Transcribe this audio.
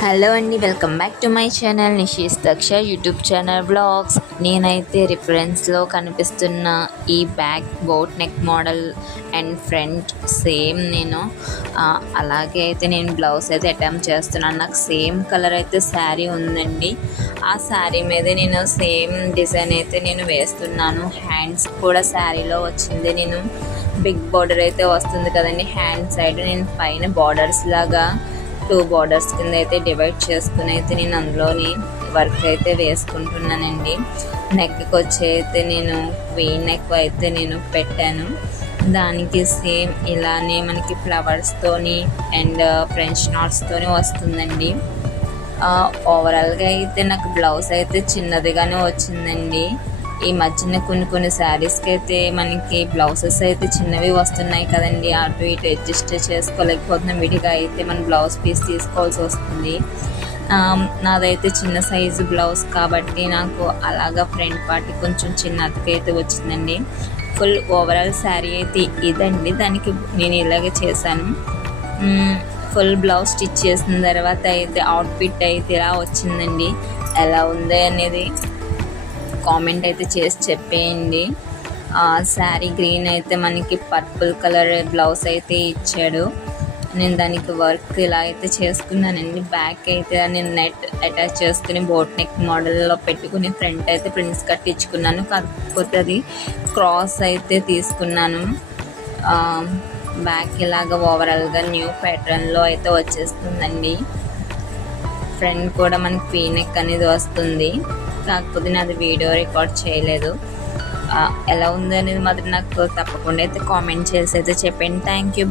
Hello అండి, welcome back to my channel Nishi's Daksha YouTube channel vlogs. నేనైతే రిఫరెన్స్లో కనిపిస్తున్న ఈ back boat neck model and front same నేను అలాగే అయితే నేను బ్లౌజ్ అయితే అటెంప్ట్ చేస్తున్నాను. నాకు సేమ్ కలర్ అయితే శారీ ఉందండి. ఆ శారీ మీద నేను సేమ్ డిజైన్ అయితే నేను వేస్తున్నాను. హ్యాండ్స్ కూడా శారీలో వచ్చింది. నేను బిగ్ బార్డర్ అయితే వస్తుంది కదండి హ్యాండ్ సైడ్. నేను పైన బార్డర్స్ లాగా 2 బార్డర్స్ కింద అయితే డివైడ్ చేసుకుని అయితే నేను అందులోని వర్క్ అయితే వేసుకుంటున్నానండి. నెక్కి వచ్చి అయితే నేను క్వీన్ నెక్ అయితే నేను పెట్టాను. దానికి సేమ్ ఇలానే మనకి ఫ్లవర్స్తోని అండ్ ఫ్రెంచ్ నాట్స్తోని వస్తుందండి. ఓవరాల్గా అయితే నాకు బ్లౌజ్ అయితే చిన్నదిగానే వచ్చిందండి. ఈ మధ్యన కొన్ని శారీస్కి అయితే మనకి బ్లౌజెస్ అయితే చిన్నవి వస్తున్నాయి కదండి. అటు ఇటు అడ్జస్ట్ చేసుకోలేకపోతున్నాం. విడిగా అయితే మనం బ్లౌజ్ పీస్ తీసుకోవాల్సి వస్తుంది. నాదైతే చిన్న సైజు బ్లౌజ్ కాబట్టి నాకు అలాగా ఫ్రంట్ పార్ట్ కొంచెం చిన్నదిగా అయితే వచ్చిందండి. ఫుల్ ఓవరాల్ శారీ అయితే ఇదండి. దానికి నేను ఇలాగే చేశాను. ఫుల్ బ్లౌజ్ స్టిచ్ చేసిన తర్వాత అయితే అవుట్ఫిట్ అయితే ఇలా వచ్చిందండి. ఎలా ఉంది అనేది కామెంట్ అయితే చేసి చెప్పేయండి. శారీ గ్రీన్ అయితే మనకి పర్పుల్ కలర్ బ్లౌజ్ అయితే ఇచ్చాడు. నేను దానికి వర్క్ ఇలా అయితే చేసుకున్నానండి. బ్యాక్ అయితే నేను నెట్ అటాచ్ చేసుకుని బోట్ నెక్ మోడల్లో పెట్టుకుని ఫ్రంట్ అయితే ప్రిన్స్ కట్టించుకున్నాను. కాకపోతే అది క్రాస్ అయితే తీసుకున్నాను. బ్యాక్ ఇలాగ ఓవరాల్గా న్యూ ప్యాటర్న్లో అయితే వచ్చేస్తుందండి. ఫ్రంట్ కూడా మనకి వీ నెక్ అనేది వస్తుంది. కాకపోతే నేను అది వీడియో రికార్డ్ చేయలేదు. ఎలా ఉంది అనేది మాత్రం నాకు తప్పకుండా అయితే కామెంట్ చేసి అయితే చెప్పండి. Thank you.